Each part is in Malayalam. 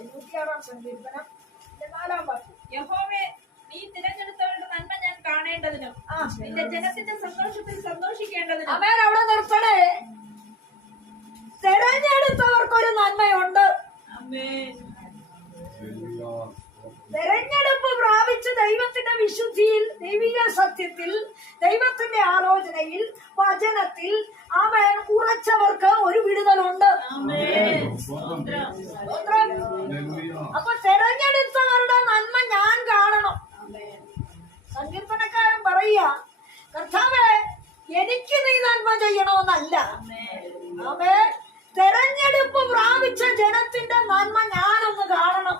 തൊണ്ണൂറ്റിയാറാം സങ്കീർത്തനം നാലാം വാക്യം യഹോവേ നീ തിരഞ്ഞെടുത്തവരുടെ നന്മ ഞാൻ കാണേണ്ടതിനും ആ. നിന്റെ ജനത്തിന്റെ സന്തോഷത്തിൽ സന്തോഷിക്കേണ്ടതിനും അവൻ അവിടെ നിർത്തണേ. തിരഞ്ഞെടുത്തവർക്കൊരു നന്മയുണ്ട്. ആമേൻ. തെരഞ്ഞെടുപ്പ് പ്രാപിച്ച ദൈവത്തിന്റെ വിശുദ്ധിയിൽ ദൈവിക സത്യത്തിൽ ദൈവത്തിന്റെ ആലോചനയിൽ വചനത്തിൽ അവൻ ഉറച്ചവർക്ക് ഒരു വിടുതലുണ്ട്. അപ്പൊ തെരഞ്ഞെടുത്തവരുടെ നന്മ ഞാൻ കാണണം. സങ്കീർത്തനക്കാരൻ പറയുക കർത്താവേ എനിക്ക് നീ നന്മ ചെയ്യണമെന്നല്ല. ആമേൻ. തെരഞ്ഞെടുപ്പ് പ്രാപിച്ച ജനത്തിന്റെ നന്മ ഞാനൊന്ന് കാണണം.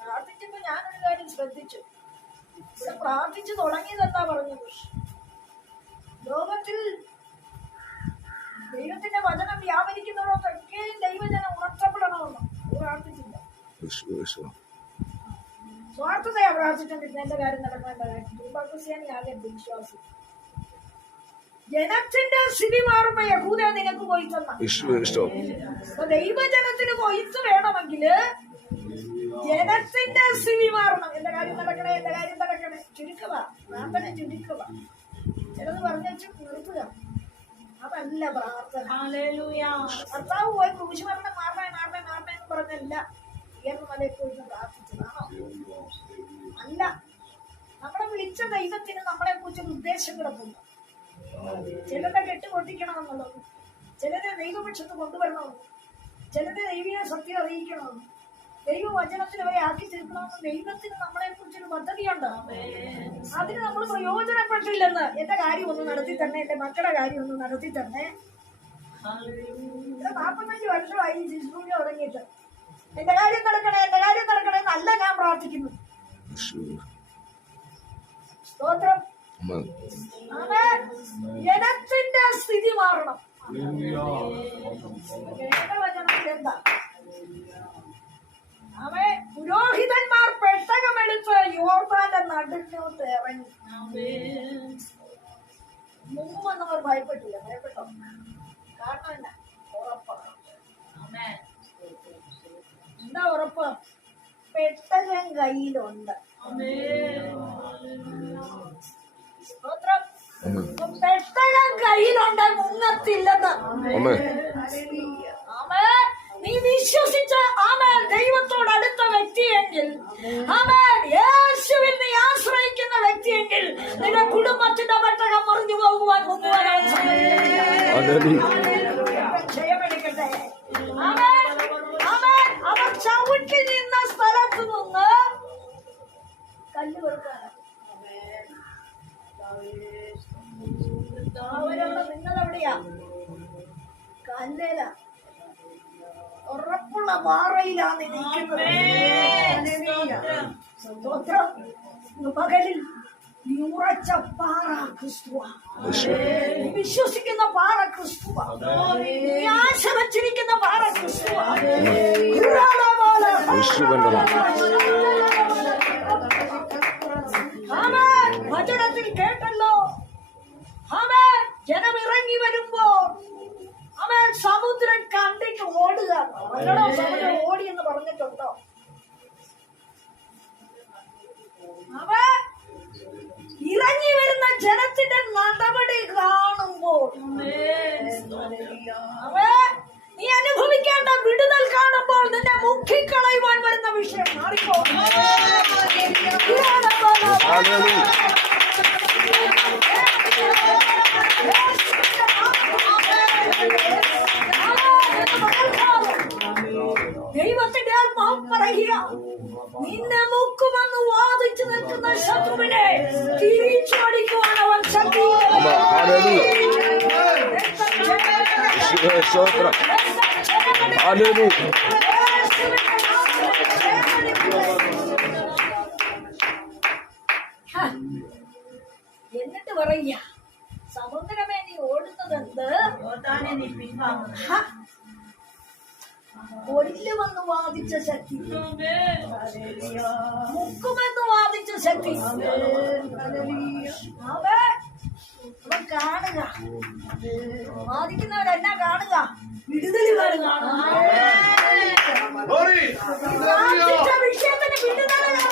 പ്രാർത്ഥിച്ചപ്പോ ഞാനൊരു കാര്യം ശ്രദ്ധിച്ചു. ഇവിടെ പ്രാർത്ഥിച്ചു തുടങ്ങിയതെന്നാ പറഞ്ഞത്? ലോകത്തിൽ ദൈവത്തിന്റെ വചനം വ്യാപരിക്കുന്നവരൊക്കെ ദൈവജനം ഉണർത്തപ്പെടണമെന്ന് പ്രാർത്ഥിച്ചില്ല. സ്വാർത്ഥതയാ പ്രാർത്ഥിച്ചിട്ടുണ്ട് എന്റെ കാര്യം നടക്കേണ്ട കാര്യം ആകെ വിശ്വാസം. ജനത്തിന്റെ സ്ഥിതി മാറുമ്പോ യഹൂദ തന്ന അപ്പൊ ദൈവജനത്തിന് കൊയ്ത്ത് വേണമെങ്കിൽ ജനത്തിന്റെ സ്ഥിതി മാറണം എന്റെ കാര്യം നടക്കണേ? എന്റെ കാര്യം നടക്കണേ? ചുരുക്കുക. പ്രാർത്ഥന ചുരുക്കുക. ചിലത് പറഞ്ഞു വെച്ച് നിർത്തുക. അതല്ല പ്രാർത്ഥന. പോയി കുരിശുമരണം മാറണേ മാറണേ മാറണേ എന്ന് പറഞ്ഞല്ല. ഉയർന്ന പ്രാർത്ഥിച്ചതാണോ? അല്ല. നമ്മളെ വിളിച്ച ദൈവത്തിന് നമ്മളെ കുറിച്ച് ഉദ്ദേശങ്ങളൊന്നുമില്ല ചിലരെ കെട്ട് പൊട്ടിക്കണമെന്നുള്ളത് ചിലരെ ദൈവപക്ഷത്ത് കൊണ്ടുവരണമെന്ന് ചിലരെ ദൈവീയ സത്യം അറിയിക്കണമെന്ന് ദൈവവചനത്തിൽ അവരെ ആക്കി തീർക്കണമെന്ന് ദൈവത്തിന് നമ്മളെ കുറിച്ചൊരു പദ്ധതിയുണ്ട്. അതിന് നമ്മൾ പ്രയോജനപ്പെട്ടില്ലെന്ന് എന്റെ കാര്യം ഒന്ന് നടത്തി തന്നെ എന്റെ മക്കളുടെ കാര്യം ഒന്ന് നടത്തി തന്നെ നാൽപ്പത്തഞ്ച് വർഷമായി ശുശ്രൂഷ തുടങ്ങിയിട്ട് എന്റെ കാര്യം നടക്കണേ എന്റെ കാര്യം നടക്കണേ എന്നല്ല ഞാൻ പ്രാർത്ഥിക്കുന്നു. സ്തോത്രം. ജനത്തിന്റെ സ്ഥിതി മാറണം. അവൻ പുരോഹിതന്മാർ പെട്ടകമെടുത്ത് യോർദാന്റെ നടുക്കോട്ട് ഇറങ്ങി. ആമേൻ. മുമ്പ് വന്നവർ ഭയപ്പെട്ടില്ല. ഭയപ്പെട്ടോ? കാരണം എന്നാ? ഉറപ്പാണ്. എന്താ ഉറപ്പ്? പെട്ടകം കയ്യിലുണ്ട്. പെട്ടകം കയ്യിലുണ്ട് മുങ്ങത്തില്ലെന്ന്. നീ വിശ്വസിച്ച ആമേ ദൈവത്തോട് അടുത്ത വ്യക്തിയെങ്കിൽ ആമേ യേശുവിൽ നീ ആശ്രയിക്കുന്ന വ്യക്തിയെങ്കിൽ നിന്റെ കുടുംബത്തിന്റെ പെട്ടകം മുറിഞ്ഞു പോകുവാൻ ആമേ ആമേ അവർ ചവിട്ടി നിന്ന സ്ഥലത്ത് നിന്ന് കല്ല് അവരവിടെ നിങ്ങളെവിടെയാ? കല്ലേല. ഉറപ്പുള്ള പാറയിലാണ്. സ്തോത്രം. പകലിൽ ഉറച്ച പാറ ക്രിസ്തുവ. വിശ്വസിക്കുന്ന പാറ ക്രിസ്തുവ. നീ ആശ വച്ചിരിക്കുന്ന പാറ ക്രിസ്തുവ. വചനത്തിൽ കേട്ടല്ലോ. അവൻ ജനം ഇറങ്ങി വരുമ്പോ അവൻ സമുദ്രം കണ്ടിട്ട് ഓടുക സമുദ്രം ഓടി എന്ന് പറഞ്ഞിട്ടുണ്ടോ? അവൻ ഇറങ്ങി വരുന്ന ജനത്തിന്റെ നടപടി കാണുമ്പോൾ അവൻ നീ അനുഭവിക്കേണ്ട വിടുതൽ കാണുമ്പോൾ നിന്നെ മുക്കിക്കളയുവാൻ വരുന്ന വിഷയം മാറിപ്പോ ദൈവത്തിന്റെ ആത്മാവ് പറയുക. നിന്നെ മുക്കുമെന്ന് വാദിച്ചു നിൽക്കുന്ന ശത്രുവിനെ തിരിച്ചടിക്കുവാൻ അവൻ ശക്തി എന്നിട്ട് പറയ സമുദ്രമേ നീ ഓടുന്നത് എന്ത് യോർദാനെ നീ പിൻവാങ്ങുന്നു. ഹ! വന്ന് വാദിച്ച ശക്തി. ആമേൻ. മുക്കുമെന്ന് വാദിച്ച ശക്തി. അവൻ കാണുക. വാദിക്കുന്നവരെന്നാ കാണുക? വിടുതലുകൾ കാണുക. വിഷയത്തിന് വിടുതലുകൾ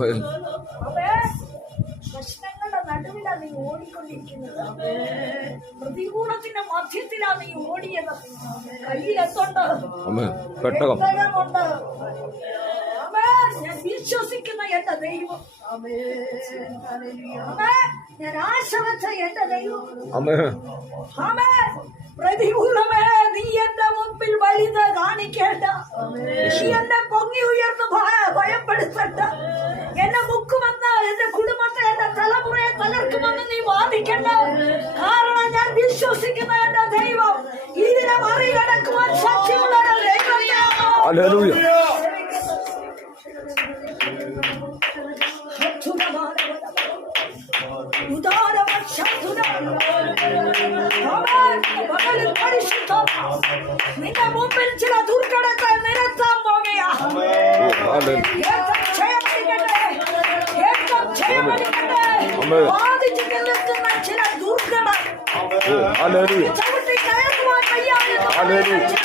ആമേൻ. പ്രശ്നങ്ങളുടെ നടുവിലാ നീ ഓടിക്കൊണ്ടിരിക്കുന്നത് പ്രതികൂലത്തിന്റെ മധ്യത്തിലാ നീ ഓടിയത് ആമേൻ. പെട്ടകം പെട്ടകമുണ്ട് ആമേൻ. ഞാൻ വിശ്വസിക്കുന്ന എന്റെ ദൈവം ആമേൻ. ഞാൻ ആശ വെച്ച എന്റെ ദൈവം ആമേൻ. ആമേൻ. പ്രതികൂലമേ ദൈവത്തെയാണ്. ഹല്ലേലൂയ. നിന്റെ മുമ്പിൽ ചില ദുർഘടത്തെ നിരത്താൻ പോകുകയാ ഓ, ഹല്ലേലൂയ.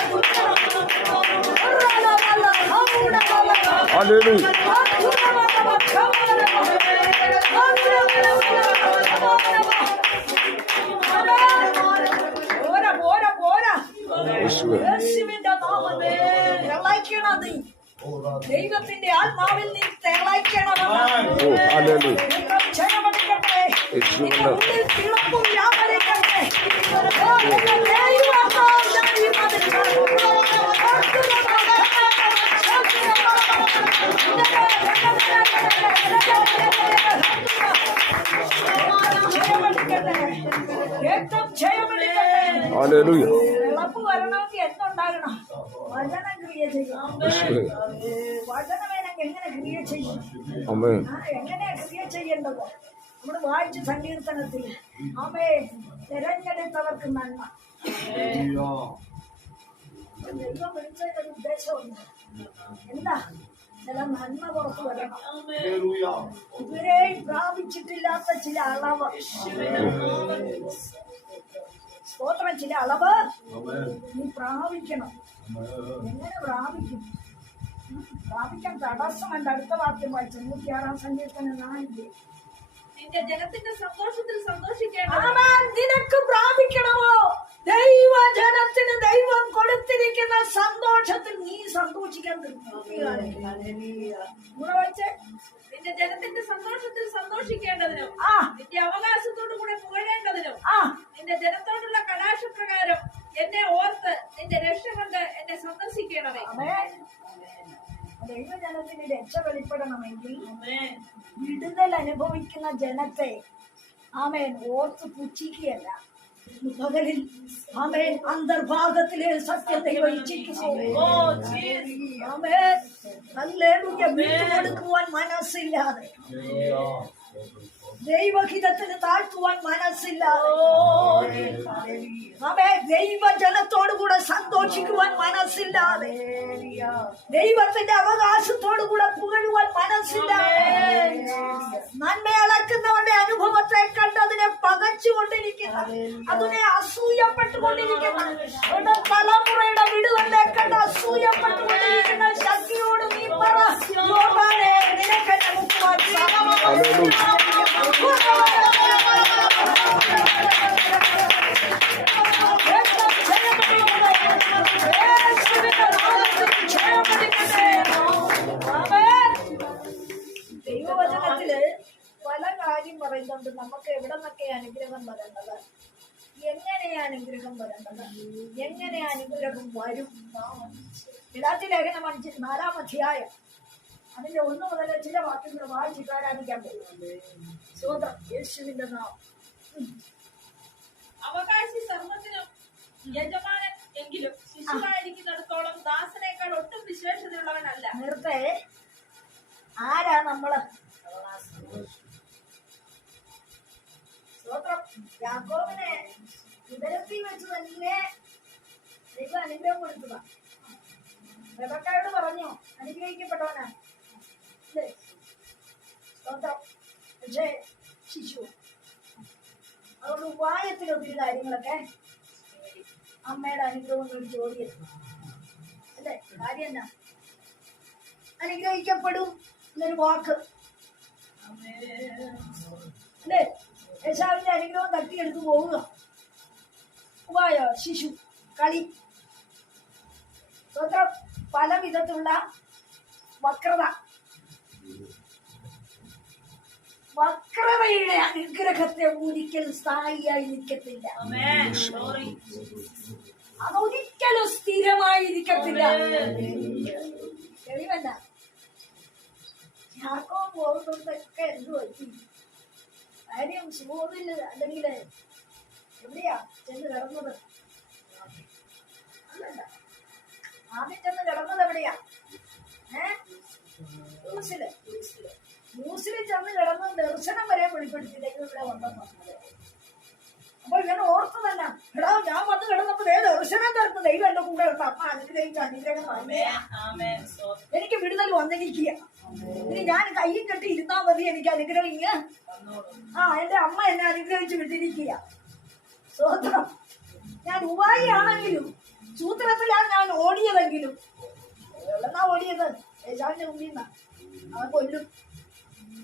നീ ദൈവത്തിന്റെ ആത്മാവിൽ നീ തിളയ്ക്കണമെന്ന് രക്തം ക്ഷയമെടുക്കട്ടെ. ഹല്ലേലൂയ. തിളപ്പ് വരണമെങ്കിൽ എന്തുണ്ടാകണം വചനം ക്രിയ യേശുവേ. വചനമേനെങ്കിൽ എങ്ങനെ ക്രിയ ചെയ്യും എങ്ങനെയാ ക്രിയ ചെയ്യേണ്ടത്? നമ്മൾ വായിച്ച സങ്കീർത്തനത്തിൽ. അമ്മേ തിരഞ്ഞെടുത്തവർക്ക് നന്മ. ദൈവം വിളിച്ചതിന്റെ ഒരു ഉദ്ദേശമുണ്ട് എന്താ? ചില നന്മ പുറത്തു വരണം. ഇതുവരെ പ്രാപിച്ചിട്ടില്ലാത്ത ചില അളവ്. സ്തോത്രം ചില അളവ് നീ പ്രാപിക്കണം. എങ്ങനെ പ്രാപിക്കും? പ്രാപിക്കാൻ തടസ്സമുണ്ട് അടുത്ത വാക്യം വായിച്ചു. നൂറ്റിയാറാം സങ്കീർത്തനം നാലില്ലേ നിന്റെ ജനത്തിന്റെ സന്തോഷത്തിൽ സന്തോഷിക്കണം ആമേൻ. നിനക്ക് പ്രാപിക്കണമോ? ദൈവജനത്തിന് ദൈവം കൊടുത്തിരിക്കുന്ന സന്തോഷത്തിൽ നീ സന്തോഷിക്കാൻ നിന്റെ ജനത്തിന്റെ സന്തോഷത്തിൽ സന്തോഷിക്കേണ്ടതിനും ആ. നിന്റെ അവകാശത്തോടു കൂടെ പുകഴേണ്ടതിനും ആ. നിന്റെ ജനത്തോടുള്ള കടാശപ്രകാരം എന്നെ ഓർത്ത് നിന്റെ രക്ഷ കൊണ്ട് എന്നെ സന്ദർശിക്കണമേ. ദൈവജനത്തിന് രക്ഷ വെളിപ്പെടണമെങ്കിൽ വിടുതൽ അനുഭവിക്കുന്ന ജനത്തെ ആമേൻ ഓർത്ത് പുച്ഛിക്കുകയല്ല. പകലിൽ ആമേൻ അന്തർഭാഗത്തിലെ സത്യത്തെ വഹിച്ചിരിക്കുന്നു വിട്ടുകൊടുക്കുവാൻ മനസ്സില്ലാതെ. ദൈവഹിതത്തിന് താഴ്ത്തുവാൻ മനസ്സില്ല ആമേ ദൈവജനത്തോടു കൂടെ സന്തോഷിക്കുവാൻ മനസ്സില്ലാതെ. ദൈവത്തിന്റെ അവകാശത്തോടു കൂടെ പുകഴുവാൻ മനസ്സില്ലാതെ. നന്മ അളക്കുന്നവന്റെ അനുഭവത്തെ കണ്ട് അതിനെ പകച്ചുകൊണ്ടിരിക്കുന്ന അതിനെ അസൂയപ്പെട്ടുകൊണ്ടിരിക്കുന്ന തലമുറയുടെ വീടുകളിലെ കണ്ട് അസൂയപ്പെട്ടുകൊണ്ടിരിക്കുന്ന ശക്തിയോട് നീ പറ. മുക്കുവാൻ ഹല്ലേലൂയ. ദൈവവചനത്തിൽ പല കാര്യം പറയുന്നുണ്ട്. നമുക്ക് എവിടെ നിന്നൊക്കെ അനുഗ്രഹം വരേണ്ടത്? എങ്ങനെയാ അനുഗ്രഹം വരേണ്ടത്? എങ്ങനെ അനുഗ്രഹം വരും? പിതാത്തി ലേഖനം അഞ്ച് നാലാം അധ്യായം. അതിന്റെ ഒന്നു മുതൽ ചില വാക്യങ്ങൾ വായിച്ചിട്ട് ആരാധിക്കാൻ പോകും സ്വതന്ത്രം. യേശുവിന്റെ നാം അവകാശി സർവത്തിനും യജമാനൻ എങ്കിലും ശിശുവായിരിക്കുന്നിടത്തോളം ദാസനേക്കാൾ ഒട്ടും വിശേഷതയുള്ളവനല്ല. നേരത്തെ ആരാ നമ്മൾ? സ്തോത്രം യാക്കോബിനെ ഉദരത്തിൽ വെച്ച് തന്നെ ദൈവം അനുഗ്രഹം കൊടുക്കുക. റെബക്കായോട് പറഞ്ഞു അനുഗ്രഹിക്കപ്പെട്ടവനാ? അതുകൊണ്ട് ഉപായത്തിൽ ഒത്തിരി കാര്യങ്ങളൊക്കെ അമ്മയുടെ അനുഗ്രഹം മേടിച്ച് ജോലി അല്ലേ? കാര്യം എന്നാ അനുഗ്രഹിക്കപ്പെടും എന്നൊരു വാക്ക്. അല്ലേ? യേശാവിന്റെ അനുഗ്രഹം തട്ടിയെടുത്ത് പോവുക. ഉപായോ? ശിശു കളി. സ്വന്തം പല വിധത്തിലുള്ള വക്രത. വക്രതയുടെ അനുഗ്രഹത്തെ ഒരിക്കലും സ്ഥായിയായി നിൽക്കത്തില്ല. അതൊരിക്കലും സ്ഥിരമായി നിൽക്കത്തില്ല തെളിവല്ല. യാക്കോ പോകുന്നതൊക്കെ എന്ത് പറ്റി? കാര്യം സുബോധിൽ അല്ലെങ്കിൽ എവിടെയാ ചെന്ന് കിടന്നത്? ആദ്യം ചെന്ന് കിടന്നത് എവിടെയാ? ഏ? ന്യൂസിൽ ന്യൂസിൽ ചെന്ന് കിടന്ന് ദർശനം വരെ വെളിപ്പെടുത്തിയില്ലെങ്കിൽ ഇവിടെ വന്നത്. അപ്പോൾ ഞാൻ ഓർത്തതല്ല. എടാ ഞാൻ വന്ന് കിടന്നപ്പോ ഏത് ദർശനം തരുന്നു ദൈവം എന്റെ കൂടെ ഉണ്ട്. അമ്മ അനുഗ്രഹിച്ച അനുഗ്രഹം എനിക്ക് വിടുതൽ വന്നിരിക്കുക. ഇനി ഞാൻ കയ്യിൽ കെട്ടി ഇരുന്നാ മതി എനിക്ക് അനുഗ്രഹിക്കുക ആ എന്റെ അമ്മ എന്നെ അനുഗ്രഹിച്ച് വിട്ടിരിക്കുക. സ്വോത്രം ഞാൻ ഉപായിയാണെങ്കിലും സൂത്രത്തിലാണ് ഞാൻ ഓടിയതെങ്കിലും. എവിടെന്നാ ഓടിയത്? യേശാവിന്റെ മുമ്പിൽ നിന്നാ. അവൻ കൊല്ലും.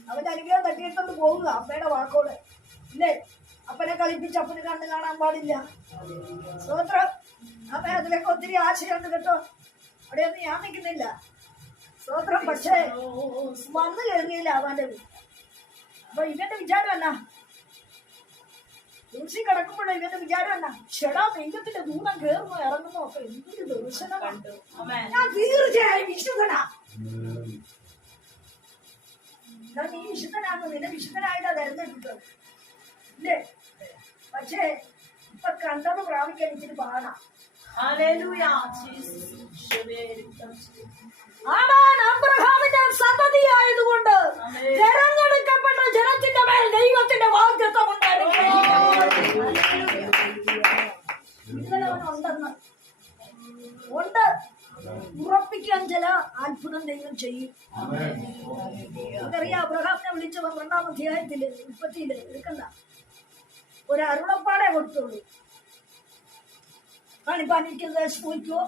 അവന്റെ അനുഗ്രഹം തട്ടിയെടുത്തോണ്ട് പോകുക അമ്മയുടെ വാക്കോട്. ഇല്ലേ? അപ്പനെ കളിപ്പിച്ച് അപ്പന് കണ്ണ് കാണാൻ പാടില്ല. സ്വോത്രം അമ്മ അതിലൊക്കെ ഒത്തിരി ആശയമുണ്ട് കേട്ടോ. അവിടെയൊന്നും ഞാൻ നിൽക്കുന്നില്ല. സ്വോത്രം പക്ഷേ വന്നു കയറിയില്ല അവന്റെ അപ്പൊ ഇവന്റെ വിചാരം എന്നാ? ദൂഷി കിടക്കുമ്പോഴേ ഇവന്റെ വിചാരം എന്നാ? ക്ഷടാ നെയ്യത്തിന്റെ ദൂരം കയറുന്നു ഇറങ്ങുന്നു ഒക്കെ എന്തൊരു ദർശനമാണ് ഞാൻ തീർച്ചയായും വിശുദ്ധനാ എന്നാ നീ വിശുദ്ധനാണ് നിന്നെ വിശുദ്ധനായിട്ടാ തെരഞ്ഞെടുത്തത് ഇല്ലേ? പക്ഷേ ഇപ്പൊ കണ്ടത് പ്രാപിക്കാൻ ഇച്ചിരി പാടാ. അബ്രഹാമിന്റെ സന്തതിയായതുകൊണ്ട് തെരഞ്ഞെടുക്കപ്പെട്ട ജനത്തിന്റെ മേൽ ദൈവത്തിന്റെ വാഗ്ദത്വം ഉണ്ടെന്ന്. ഉണ്ട്. ഉറപ്പിക്കാൻ ചില അത്ഭുതം ദൈവം ചെയ്യും. നമുക്കറിയാം അബ്രഹാമിനെ വിളിച്ചവർ പന്ത്രണ്ടാം അധ്യായത്തിൽ മുപ്പത്തിയിൽ എടുക്കണ്ട. ഒരു അരുളപ്പാടെ കൊടുത്തുള്ളൂ കാണിപ്പാനിരിക്കുന്ന ശ്രമിക്കുവോ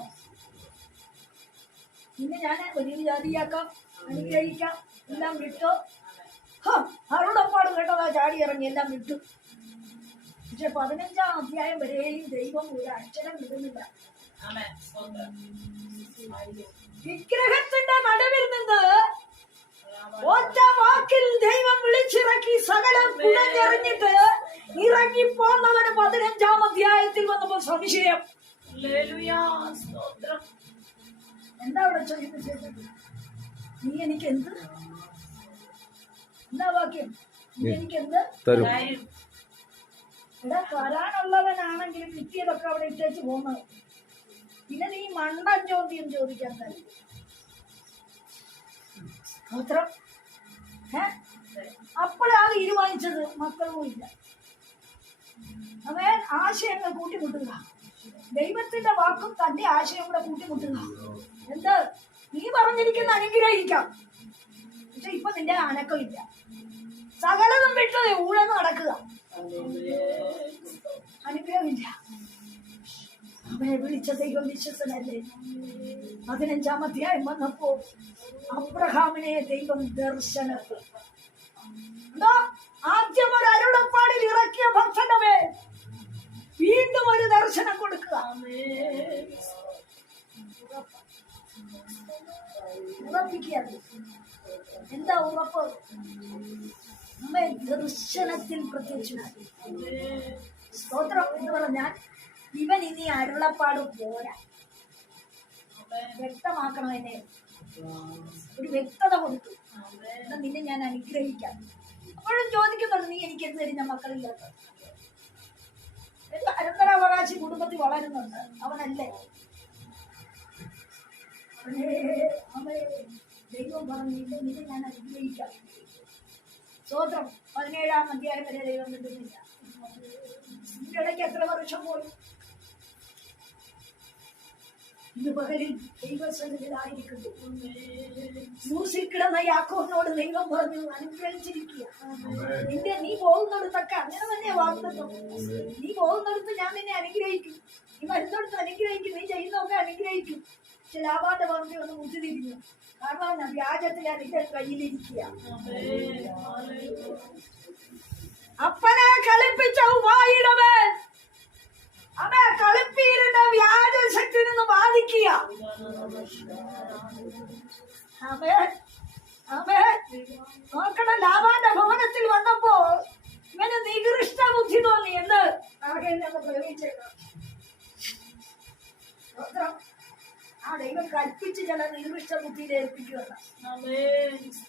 ഇന്ന് ഞാൻ വലിയ ജാതിയാക്കാം അനുഗ്രഹിക്കാം എല്ലാം വിട്ടോ? അരുളപ്പാട് കേട്ടതാ ചാടി ഇറങ്ങി എല്ലാം വിട്ടു. പക്ഷെ പതിനഞ്ചാം അധ്യായം വരെയും ദൈവം ഒരു അക്ഷരം വിടുന്നില്ല. വിഗ്രഹത്തിന്റെ നടുവിൽ നിന്ന് ഒറ്റ വാക്കിൽ ദൈവം വിളിച്ചിറക്കി സകലം കുഴഞ്ഞെറിഞ്ഞിട്ട് ഇറങ്ങി പോന്നവന് പതിനഞ്ചാം അധ്യായത്തിൽ വന്നപ്പോ സംശയം. എന്താ അവിടെ ചോദിച്ചത് നീ എനിക്ക് എന്ത് എന്താ വാക്യം? നീ എനിക്ക് എന്ത് തരും. ഇവിടെ തരാനുള്ളവനാണെങ്കിലും കിട്ടിയതൊക്കെ അവിടെ ഇട്ടേച്ച് പോകുന്നത്. പിന്നെ നീ മണ്ടൻ ചോദ്യം ചോദിക്കാൻ കഴിയും സ്തോത്രം ഏ അപ്പോഴാ തീരുമാനിച്ചത് മക്കളും ഇല്ല. അവേ ആശയങ്ങൾ കൂട്ടിമുട്ടുക. ദൈവത്തിന്റെ വാക്കും തന്റെ ആശയം കൂടെ കൂട്ടിമുട്ടുക. എന്ത്? നീ പറഞ്ഞിരിക്കുന്ന അനുഗ്രഹിക്കാം. പക്ഷെ ഇപ്പൊ നിന്റെ അനക്കമില്ല സകലതും വിട്ടത് ഊഴന്ന് നടക്കുക. അനുഗ്രഹമില്ല. അവനെ വിളിച്ച ദൈവം വിശ്വസനല്ലേ? പതിനഞ്ചാം അധ്യായം വന്നപ്പോ അബ്രഹാമിനെ ദൈവം ദർശനത്തിൽ ആദ്യം ഒരു അരുളപ്പാടിൽ ഇറക്കിയ ഭക്ഷണമേ. വീണ്ടും ഒരു ദർശനം കൊടുക്കുക. എന്താ ഉറപ്പ്? നമ്മെ ദർശനത്തിൽ പ്രത്യക്ഷനായി. സ്തോത്രം എന്ന് പറഞ്ഞാൽ ഇവൻ ഇനി അരുളപ്പാട് പോരാ. വ്യക്തമാക്കണം എന്നെ ഒരു വ്യക്തത കൊടുത്തു. എന്നാ നിന്നെ ഞാൻ അനുഗ്രഹിക്കാം. അപ്പോഴും ചോദിക്കുന്നുണ്ട് നീ എനിക്ക് എന്ത് തരും? ഞാൻ മക്കളില്ലാത്ത. അനന്തരാവകാശി കുടുംബത്തിൽ വളരുന്നുണ്ട്? അവനല്ലേ. അവനെ അവനെ ദൈവം പറഞ്ഞില്ല നിന്നെ ഞാൻ അനുഗ്രഹിക്കാം. സ്വോത്രം പതിനേഴാം അധ്യായം വരെ ദൈവം കിട്ടുന്നില്ല ഇടയ്ക്ക് എത്ര വർഷം പോയി? ഇന്ന് പകലിൽ ദൈവസന്നിധിയിലായിരിക്കുന്നു കിടന്ന യാക്കോവിനോട് ദൈവം പറഞ്ഞു അനുഗ്രഹിച്ചിരിക്കുക. നിന്റെ നീ പോകുന്നിടത്തൊക്കെ അങ്ങനെ തന്നെ വാഗ്ദത്വം നീ പോകുന്നിടത്ത് ഞാൻ നിന്നെ അനുഗ്രഹിക്കും. നീ വരുന്നിടത്ത് അനുഗ്രഹിക്കും. നീ ചെയ്യുന്നതൊക്കെ അനുഗ്രഹിക്കും. പക്ഷെ ലാഭാന്റെ പറഞ്ഞു ഒന്ന് മുത്തിരിക്കുന്നു കാരണം വ്യാജത്തിൽ അതിന്റെ കയ്യിലിരിക്കുക. അപ്പനെ കളിപ്പിച്ച ഉപായിടവൻ അവ കളിപ്പീരുന്ന വ്യാജ ശക്തി നിന്ന് ബാധിക്കുക നോക്കണം ലാഭാന്റെ ഭവനത്തിൽ വന്നപ്പോ ഇവന് നികൃഷ്ട ബുദ്ധി തോന്നി എന്ന്. പ്രയോഗിച്ചേക്കാം സ്തോത്രം. ആ ദൈവം കൽപ്പിച്ച് ചില നികൃഷ്ട ബുദ്ധിയിൽ ഏൽപ്പിക്കുക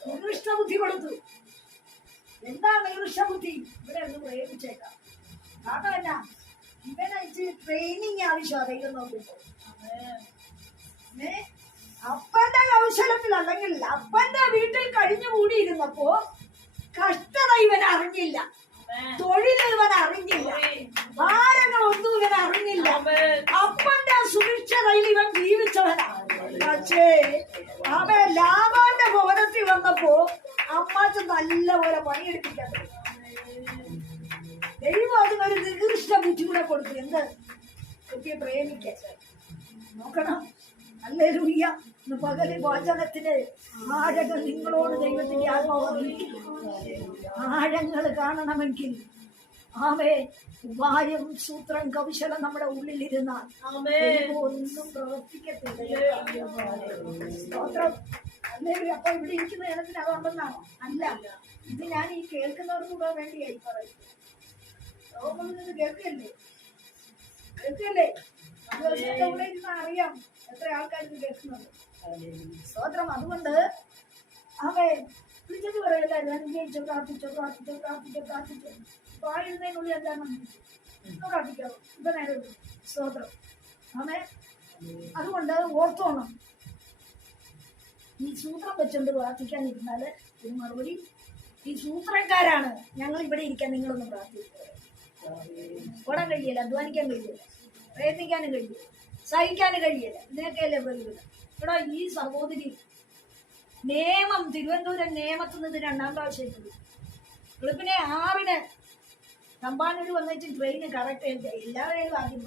നികൃഷ്ട ബുദ്ധി കൊടുത്തു. എന്താ നികൃഷ്ട ബുദ്ധി ഇവിടെ ഒന്ന് പ്രയോഗിച്ചേക്കാം കാരണം എന്നാ? ഇവനെ ഇച്ചിരി ട്രെയിനിങ് ദൈവം നോക്കിപ്പോ ഏ? അപ്പന്റെ കൗശലത്തിൽ അല്ലെങ്കിൽ അപ്പന്റെ വീട്ടിൽ കഴിഞ്ഞു കൂടിയിരുന്നപ്പോ കഷ്ടത ഇവൻ അറിഞ്ഞില്ല. തൊഴിൽ ഇവൻ അറിഞ്ഞില്ല. ഭാരങ്ങൾ ഒന്നും ഇവൻ അറിഞ്ഞില്ല. അപ്പന്റെ സുരക്ഷതയിൽ ഇവൻ ജീവിച്ചവനാണ്. പക്ഷേ അവൻ ലാഭാന്റെ ഭവനത്തിൽ വന്നപ്പോ അമ്മാച്ച നല്ലപോലെ പണിയെടുപ്പിക്കാൻ. ദൈവം അതിനൊരു നിർദ്ദിഷ്ട ബുദ്ധി കൂടെ കൊടുക്കും എന്ത്? കുട്ടിയെ പ്രേമിക്കാൻ. നോക്കണം. അല്ലേ ലൂയ്യ ഇന്ന് പകൽ വചനത്തിന് ആഴങ്ങൾ നിങ്ങളോട് ദൈവത്തിന്റെ ആത്മാവ് ആഴങ്ങൾ കാണണമെങ്കിൽ. ആമേ ഉപായം സൂത്രം കൗശലം നമ്മുടെ ഉള്ളിലിരുന്നാൽ ഇരുന്നാൽ ഒന്നും പ്രവർത്തിക്കത്തില്ല. അപ്പൊ ഇവിടെ ഇരിക്കുന്ന ഇനത്തിന് അതുണ്ടെന്നാണോ അല്ല. ഇത് ഞാൻ ഈ കേൾക്കുന്നവർക്കൂടെ വേണ്ടിയായി പറയുന്നത്. ഇവിടെ ഇരുന്ന് അറിയാം എത്ര കേൾക്കുന്നുണ്ട് സ്തോത്രം. അതുകൊണ്ട് അവൻ വിളിച്ചത് പറയല്ല അനുഗ്രഹിച്ചോ പ്രാർത്ഥിച്ചോ പ്രാർത്ഥിച്ചോ പ്രാർത്ഥിച്ചോ പ്രാർത്ഥിച്ചോ. പാടുന്നതിനുള്ളിൽ എന്താണ് ഇപ്പൊ പ്രാർത്ഥിക്കാവോ ഇപ്പൊ നേരെ സ്തോത്രം. അവൻ അതുകൊണ്ട് ഓർത്തോണം. ഈ സൂത്രം വെച്ചുകൊണ്ട് പ്രാർത്ഥിക്കാനിരുന്നാൽ ഒരു മറുപടി. ഈ സൂത്രക്കാരാണ് ഞങ്ങൾ ഇവിടെ ഇരിക്കാൻ നിങ്ങളൊന്ന് പ്രാർത്ഥിക്കുക ഓടാൻ കഴിയില്ല അധ്വാനിക്കാൻ കഴിയില്ല പ്രയത്നിക്കാനും കഴിയില്ല സഹിക്കാനും കഴിയില്ല ഇതിനൊക്കെയല്ലേ പറയുന്നത് ഇവിടെ ഈ സഹോദരി നിയമം തിരുവനന്തപുരം ഇത് രണ്ടാം പ്രാവശ്യം വെളുപ്പിനെ ആറിന് തമ്പാനൂർ വന്നിട്ട് ട്രെയിന് കറക്റ്റ് എല്ലാവരെയും ആദ്യം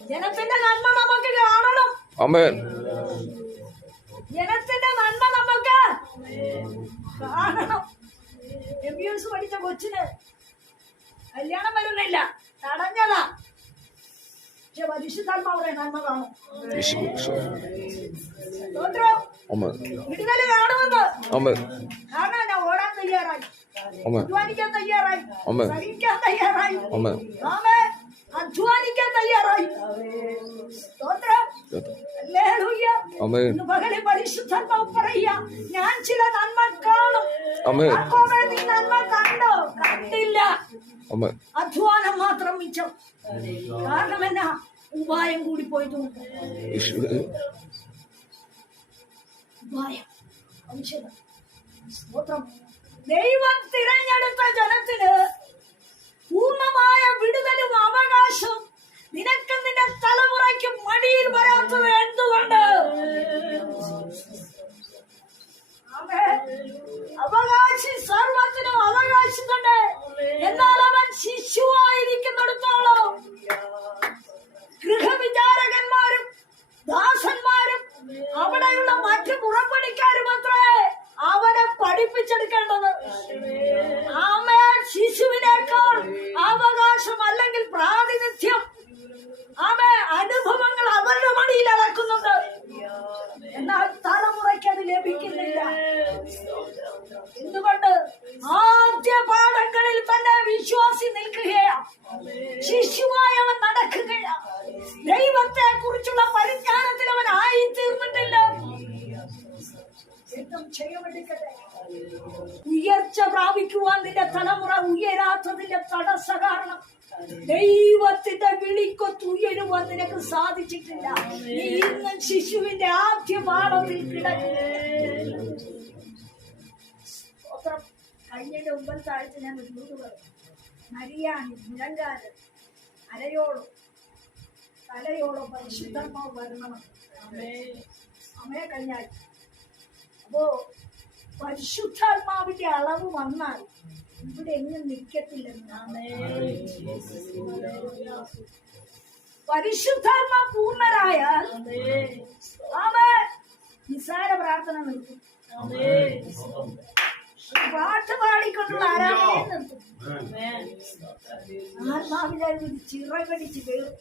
ജനത്തിന്റെ നന്മ നമുക്ക് കാണണം. ജനത്തിന്റെ നന്മ നമുക്ക് കാണണം. എം ബി എസ് പഠിച്ച കൊച്ചിന് കല്യാണം വരുന്നില്ല. തടഞ്ഞതാ. പക്ഷെ പരിശുദ്ധാത്മാവിടെ നന്മ കാണും. വിടുതൽ കാണുമെന്ന്. കാരണം ഞാൻ ഓടാൻ തയ്യാറായി. Amen. അധ്വാനിക്കാൻ തയ്യാറായി. സഹിക്കാൻ തയ്യാറായി. ആമേ അധ്വാനിക്കാൻ തയ്യാറായി. പകൽ പരിശുദ്ധാത്മാവ് പറയുക ഞാൻ ചില നന്മ കാണും. നീ നന്മ കണ്ടോ? കണ്ടില്ല. അധ്വാനം മാത്രം മിച്ചം. കാരണം എന്നാ? ഉപായം കൂടി പോയതുകൊണ്ട് യേശു ഉപായം. സ്തോത്രം. ദൈവം തിരഞ്ഞെടുത്ത ജനത്തിന് നിനക്ക് നിന്റെ തലമുറയ്ക്ക് മടിയിൽ വരാത്തത് എന്തുകൊണ്ട്. അവകാശി സർവത്തിനും അവകാശിക്കുണ്ട് എന്നാൽ അവൻ ശിശുവായിരിക്കുന്നിടത്തോളം ഗൃഹവിചാരകന്മാരും ദാസന്മാരും അവിടെയുള്ള മറ്റു പുറപ്പണിക്കാരും അത്രേ അവനെ പഠിപ്പിച്ചെടുക്കേണ്ടത് ആമേൻ ശിശുവിനേക്കാൾ അവകാശം അല്ലെങ്കിൽ പ്രാതിനിധ്യം ആമേ അനുഭവങ്ങൾ അവരുടെ മടിയിൽ അടക്കുന്നുണ്ട് എന്നാൽ തലമുറയ്ക്ക് അത് ലഭിക്കുന്നില്ല. എന്തുകൊണ്ട്? ആദ്യ പാഠങ്ങളിൽ തന്നെ വിശ്വാസി നിൽക്കുകയാണ്. ശിശുവായവൻ നടക്കുകയാണ്. ദൈവത്തെ കുറിച്ചുള്ള പരിജ്ഞാനത്തിൽ അവൻ ആയി തീർന്നിട്ടില്ല യുദ്ധം ചെയ്യമെടുക്കട്ടെ ഉയർച്ച പ്രാപിക്കുവാൻ നിന്റെ തലമുറ ഉയരാത്തതിന്റെ തടസ്സ കാരണം ദൈവത്തിന്റെ വിളിക്കൊത്തുയരുവാൻ നിനക്ക് സാധിച്ചിട്ടില്ല. നീ ഇന്ന് ശിശുവിന്റെ ആദ്യ പാടത്തിൽ കിടക്കുക കഴിഞ്ഞിട്ട് ഒമ്പത് താഴ്ച ഞാൻ ഒരു ദൂത് പറഞ്ഞു. മരിയാണി മുഴങ്കാൽ അരയോളം തലയോളം പരിശുദ്ധമാവ് വരണം. സമയ കഴിഞ്ഞാൽ. അപ്പോ പരിശുദ്ധാത്മാവിന്റെ അളവ് വന്നാൽ ഇവിടെ എങ്ങും നിൽക്കത്തില്ലെന്ന് പരിശുദ്ധാത്മാ പൂർണരായാൽ നിസാര പ്രാർത്ഥന നിർത്തും. പാട്ട് പാടിക്കൊണ്ടുള്ള ആരാധനയെ നിർത്തും. ചിറകടിച്ച് കയറും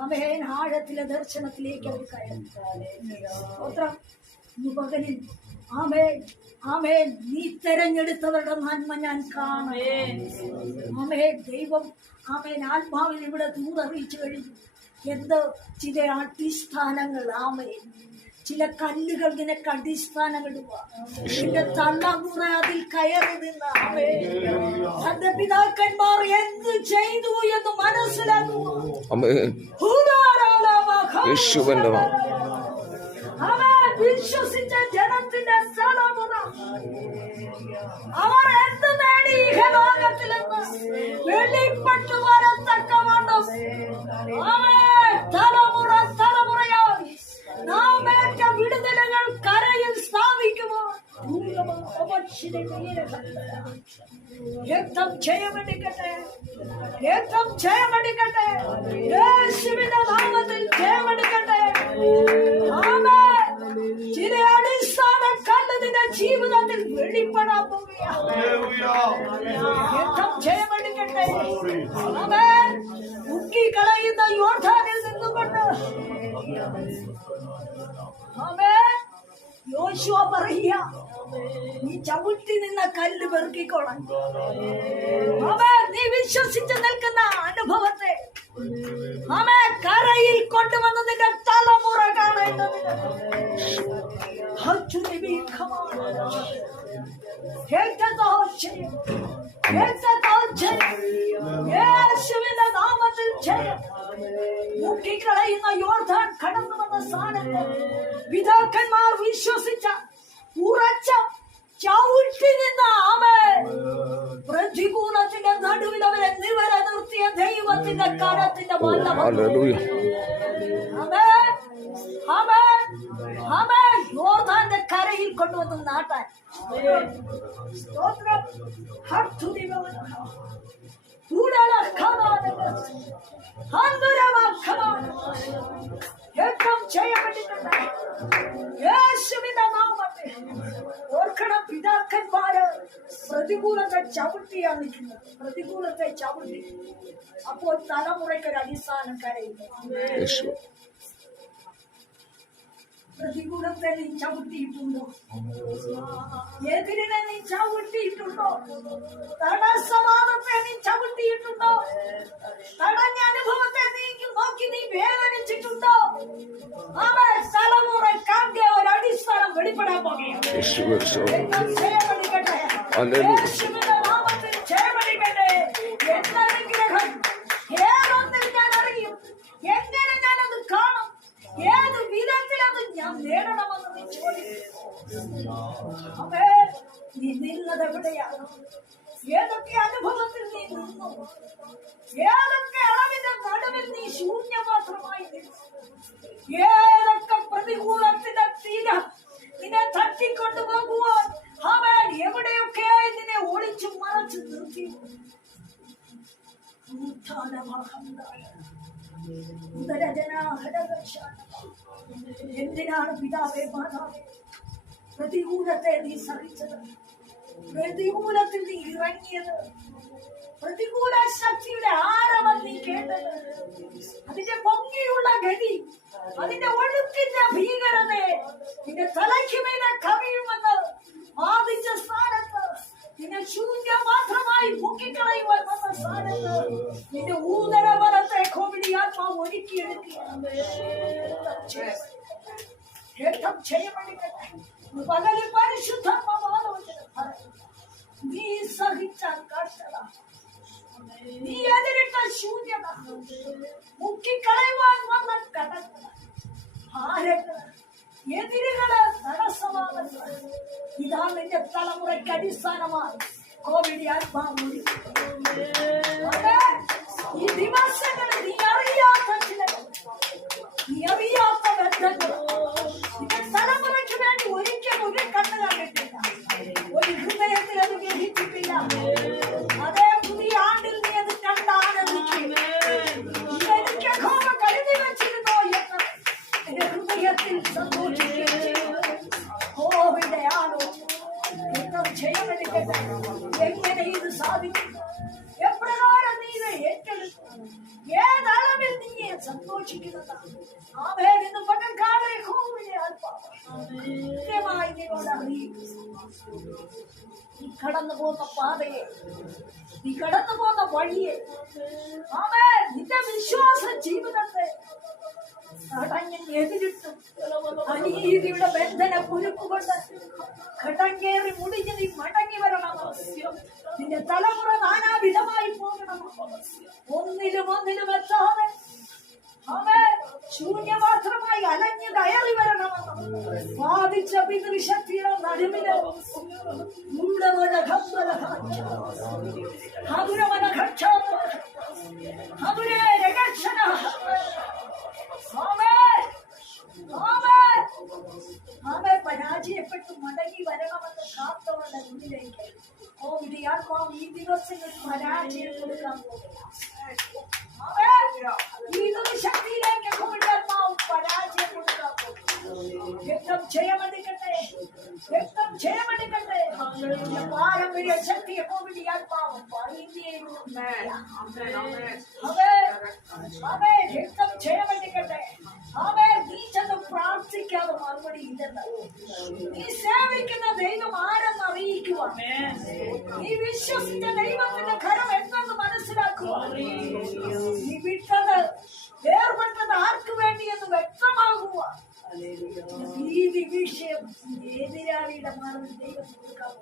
ആമേൻ. ആഴത്തിലെ ദർശനത്തിലേക്ക് അവർ കയറും സ്തോത്രം ആമേ ആമേ നീ തെരഞ്ഞെടുത്തവരുടെ നന്മ ഞാൻ കാണേ. ആമേ ദൈവം ആമേൻ ആത്മാവിൽ ഇവിടെ ദൂതറിയിച്ചു കഴിഞ്ഞു. എന്ത്? ചില അടിസ്ഥാനങ്ങൾ ആമേൻ. ചില കല്ലുകൾ നിനക്ക് അടിസ്ഥാനങ്ങൾ ഇടുക നിന്റെ തള്ളമുറ അതിൽ കയറി നിന്ന് തന്റെ പിതാക്കന്മാർ എന്ത് ചെയ്തു എന്ന് മനസ്സിലാക്കുക. യേശുവിന്റെ. അവൻ വിശ്വസിച്ച ജനത്തിന്റെ സ്ഥലമുറ. അവർ എന്ത് നേടി ഇഹലോകത്തിലെന്ന് വെളിപ്പെട്ടു വരത്തക്കവണ്ണം അവൻ തലമുറ നാം ഏറ്റ വിടുതലുകൾ കരയിൽ സ്ഥാപിക്കുമോ? രക്തം ജയമടിക്കട്ടെ രക്തം ജയമടിക്കട്ടെ യേശുവിന്റെ നാമത്തിൽ ജയമടിക്കട്ടെ ആമേൻ. ചില അടിസ്ഥാന കണ്ടതിന്റെ ജീവിതത്തിൽ വെളിപ്പെടാൻ രക്തം ജയമടിക്കട്ടെ ആമേൻ. മുക്കിക്കളയുന്ന യോർധാനിൽ നിന്നുകൊണ്ട്. യോശുവ പറയുക നീ ചവിട്ടി നിന്ന കല്ല് പെറുക്കിക്കോളാം. അവൻ നീ വിശ്വസിച്ച് നിൽക്കുന്ന അനുഭവത്തെ അവൻ കരയിൽ കൊണ്ടുവന്ന് നിന്റെ കാണേണ്ടതിന് അച്യുതി യേശുവിന്റെ നാമത്തിൽ ജയം മുക്കിക്കളയുന്ന യോർധാൻ കടന്നു വന്ന സാധനങ്ങൾ പിതാക്കന്മാർ വിശ്വസിച്ച ഉറച്ച ചവിട്ടി നിന്ന അവൻ പ്രതികൂലത്തിന്റെ നടുവിൽ അവരെ നിവര നിർത്തിയ ദൈവത്തിന്റെ കരത്തിന്റെ വല്ലഭം ഹല്ലേലൂയ ആമേൻ. ആമേൻ. ആമേൻ. യോർദാന്റെ കരയിൽ കൊണ്ടുവന്ന് നാട്ടാൻ സ്തോത്രം ഹർത്തുതിവനം. ഉടലഖമാനങ്ങൾ. അന്തുരമഖമാനങ്ങൾ. യുദ്ധം ചെയ്യപ്പെട്ടിട്ടുണ്ട് യേശുവിന്റെ നാമത്തിൽ ഓർക്കണം പിതാക്കന്മാര് പ്രതികൂലത്തെ ചവിട്ടിയാ നിൽക്കുന്നത് പ്രതികൂലത്തെ ചവിട്ടി. അപ്പോൾ തലമുറയ്ക്ക് ഒരു അടിസ്ഥാനം കരയില്ല പ്രതികൂലത്തെ നീ ചവിട്ടിയിട്ടുണ്ടോ? എതിരിനെ നീ ചവിട്ടിയിട്ടുണ്ടോ? തടസ്സവാദത്തെ നീ ചവിട്ടിയിട്ടുണ്ടോ? തടഞ്ഞ അനുഭവത്തെ നീ നോക്കി നീ വേദനിച്ചിട്ടുണ്ടോ? അവൻ തലമുറക്കാന്റെ ഒരു അടിസ്ഥാനം വെളിപ്പെടാൻ പോകുകയാണ് അത് ഞാൻ ഏതൊക്കെ അനുഭവത്തിൽ നീ നിന്നു? ഏതൊക്കെ അളവിന്റെ പ്രതികൂലത്തെ നീ സഹിച്ചത് പ്രതികൂലത്തിൽ നീ ഇറങ്ങിയത്. പ്രതികൂല ശക്തിയുടെ ആരവം നീ കേട്ടത്. അതിന്റെ പൊങ്ങിയുള്ള ഗതി അതിന്റെ ഒഴുക്കിന്റെ ഭീകരതയെ നിന്റെ തലയ്ക്ക് മീതെ കവിയുമെന്ന് വാദിച്ച സ്ഥാനത്ത് നിന്നെ ശൂന്യം മാത്രമായി മുക്കിക്കളയുവാൻ വന്ന സ്ഥാനത്ത് നിന്റെ ഊദരബലത്തെ കോവിഡി ആത്മാവ് ഒരുക്കിയെടുക്കുകയാണ്. രക്തം ചെയ്യപ്പെടിക്കട്ടെ പകലിൽ പരിശുദ്ധാത്മാവാലോചന നീ സഹിച്ച കഷ്ടത നീ എതിരിട്ട ശൂന്യത മുക്കിക്കളയുവാൻ വന്ന കടങ്ങൾ ഭാരങ്ങൾ എതിരുകൾ തടസ്സമാകുന്നത് ഇതാ നിന്റെ തലമുറയ്ക്ക് അടിസ്ഥാനമായി കോവിഡ് ആത്മാവ് അതെ, ഈ ദിവസങ്ങളിൽ നീ അറിയാത്ത ഏതളവിൽ നീ സന്തോഷിക്കുന്നതാണ് ആമേൻ എന്ന് പകൽക്കാലം യഹോവയുടെ ആത്മാവ് കൃത്യമായി നിന്നോട് അറിയിക്കും നീ കടന്നു പോകുന്ന പാതയെ നീ കടന്നു പോകുന്ന വഴിയെ ആമേൻ നിന്റെ വിശ്വാസ ജീവിതത്തെ തടഞ്ഞ് എതിരിട്ടും. അനീതിയുടെ ബന്ധന കുരുക്കുകൊണ്ട് ഘടങ്കേറി മുടിഞ്ഞ് നീ മടങ്ങി വരണം നിന്റെ തലമുറ നാനാവിധമായി പോകണം ഒന്നിലും ഒന്നിലും എത്താതെ അവൻ ശൂന്യപാത്രമായി അലഞ്ഞു കയറി വരണമെന്ന് ബാധിച്ച പിതൃശക്തിയുടെ നടുവിൽ പരാജയപ്പെട്ടു മടങ്ങി വരണമെന്ന് കാത്തവരുടെ മുന്നിലേക്ക്. കോവിഡ് ആത്മാവ് ഈ ദിവസങ്ങളിൽ പരാജയം കൊടുക്കാൻ నీలో శక్తి లేక కుమిటారు మా పరాజయకుండా രക്തം ജയമെടുക്കട്ടെ? രക്തം ജയമെടുക്കട്ടെ? പാരമ്പര്യ ശക്തിയെ കോവിഡ് ആത്മാവും അവേ രക്തം ജയമെടുക്കട്ടെ? അവേ നീ ചെന്ന് പ്രാർത്ഥിക്കാതെ മറുപടി ഇല്ലെന്ന്. നീ സേവിക്കുന്ന ദൈവം ആരെന്ന് അറിയിക്കുക നീ വിശ്വസിച്ച ദൈവത്തിന്റെ കരം എന്തെന്ന് മനസ്സിലാക്കുക നീ വിട്ടത് വേർപെട്ടത് ആർക്ക് വേണ്ടിയെന്ന് വ്യക്തമാകുക ഈ വിഷയം എതിരാളിയുടെ മാറി ദൈവം കൊടുക്കാൻ